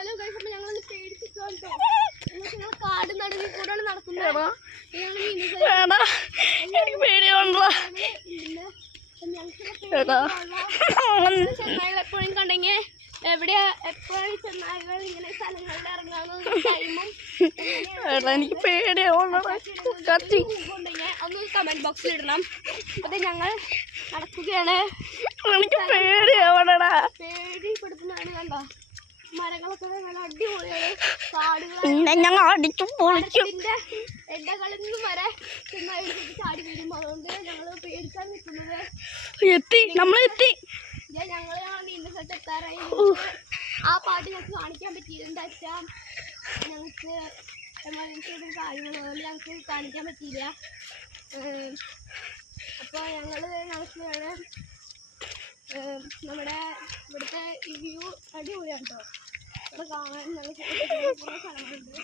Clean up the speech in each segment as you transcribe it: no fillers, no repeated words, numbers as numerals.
Hello guys, അപ്പൊ ഞങ്ങളൊന്ന് പേടിച്ചിട്ടോ. ഞങ്ങൾ കാട് നടുവിൽ കൂടെയാണ് നടക്കുന്നത്. ചെന്നായികൾ എപ്പോഴും കണ്ടെങ്കിൽ എവിടെയാ എപ്പോഴും ചെന്നായികൾ ഇങ്ങനെ സ്ഥലങ്ങളിൽ ഇറങ്ങാനുള്ള ടൈമും എനിക്ക് പേടിയാവുണ്ടെങ്കിൽ ഒന്ന് കമന്റ് ബോക്സിൽ ഇടണം. അപ്പൊ ഞങ്ങൾ നടക്കുകയാണ്. എനിക്ക് പേടിയാവണടാ. പേടിപ്പെടുത്തുന്നതാണ്. കണ്ടോ മരങ്ങളൊക്കെ നല്ല അടിപൊളിയാണ്. കാടുകൾ എഡകളിൽ നിന്നും വരെ ചെന്നായിട്ട് ചാടി വീഴും. അതുകൊണ്ട് ഞങ്ങൾ പേടിക്കാൻ നിൽക്കുന്നത് ഞങ്ങൾ നീണ്ട സ്ഥലത്ത് എത്താറായി. ആ പാട്ട് ഞങ്ങൾക്ക് കാണിക്കാൻ പറ്റിയില്ല. എന്താ വെച്ചാൽ ഞങ്ങൾക്ക് എമർജൻസി ആയിട്ടൊരു കാര്യങ്ങൾ അതുകൊണ്ട് ഞങ്ങൾക്ക് കാണിക്കാൻ പറ്റിയില്ല. അപ്പോൾ ഞങ്ങൾക്കാണ് നമ്മുടെ ഇവിടുത്തെ ഈ വ്യൂ അടിപൊളിയാണ് കേട്ടോ. ഇവിടെ കാണാൻ നല്ല കുറേ സ്ഥലങ്ങളുണ്ട്.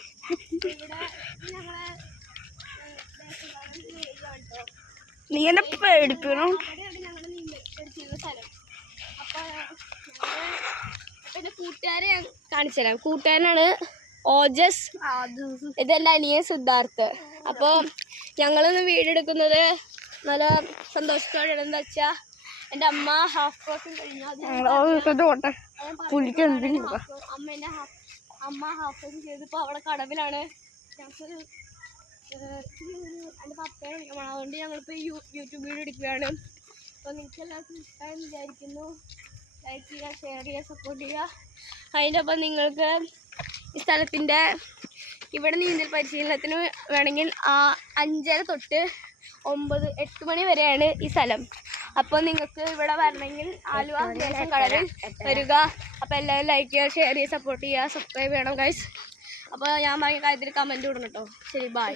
ഇവിടെ ഞങ്ങളെ കേട്ടോ. നീ എന്നെ പേടിക്കണം. അവിടെയാണ് ഞങ്ങളുടെ എടുത്തിരുന്ന സ്ഥലം. അപ്പോൾ എൻ്റെ കൂട്ടുകാരെ ഞാൻ കാണിച്ചു തരാം. കൂട്ടുകാരനാണ് ഓജസ്, ഇതെൻ്റെ അനിയൻ സിദ്ധാർത്ഥ്. അപ്പോൾ ഞങ്ങളൊന്ന് വീടെടുക്കുന്നത് നല്ല സന്തോഷത്തോടെയാണ്. എന്താ വെച്ചാൽ എൻ്റെ അമ്മ ഹാഫ് ക്രോസിങ് കഴിഞ്ഞു. അമ്മ ഹാഫ് ക്രോസിങ് ചെയ്തിപ്പോൾ അവിടെ കടവിലാണ്. ഞങ്ങൾക്ക് എൻ്റെ പപ്പയെ വിളിക്കാൻ വേണം. അതുകൊണ്ട് ഞങ്ങളിപ്പോൾ യൂട്യൂബ് വീഡിയോ എടുക്കുകയാണ്. അപ്പോൾ നിങ്ങൾക്ക് എല്ലാവർക്കും ഇഷ്ടമായെന്ന് വിചാരിക്കുന്നു. ലൈക്ക് ചെയ്യുക, ഷെയർ ചെയ്യുക, സപ്പോർട്ട് ചെയ്യുക. അതിൻ്റെ ഒപ്പം നിങ്ങൾക്ക് ഈ സ്ഥലത്തിൻ്റെ ഇവിടെ നീന്തൽ പരിശീലനത്തിന് വേണമെങ്കിൽ 5:30 തൊട്ട് 8 മണി വരെയാണ് ഈ സ്ഥലം. അപ്പോൾ നിങ്ങൾക്ക് ഇവിടെ വരണമെങ്കിൽ ആലുവ ദേശം കടവിൽ വരിക. അപ്പോൾ എല്ലാവരും ലൈക്ക് ചെയ്യുക, ഷെയർ ചെയ്യുക, സപ്പോർട്ട് ചെയ്യുക, സബ്സ്ക്രൈബ് ചെയ്യണം ഗൈസ്. അപ്പോൾ ഞാൻ പറഞ്ഞ കാര്യത്തിൽ കമൻറ്റ് ഇടണം കേട്ടോ. ശരി, ബൈ.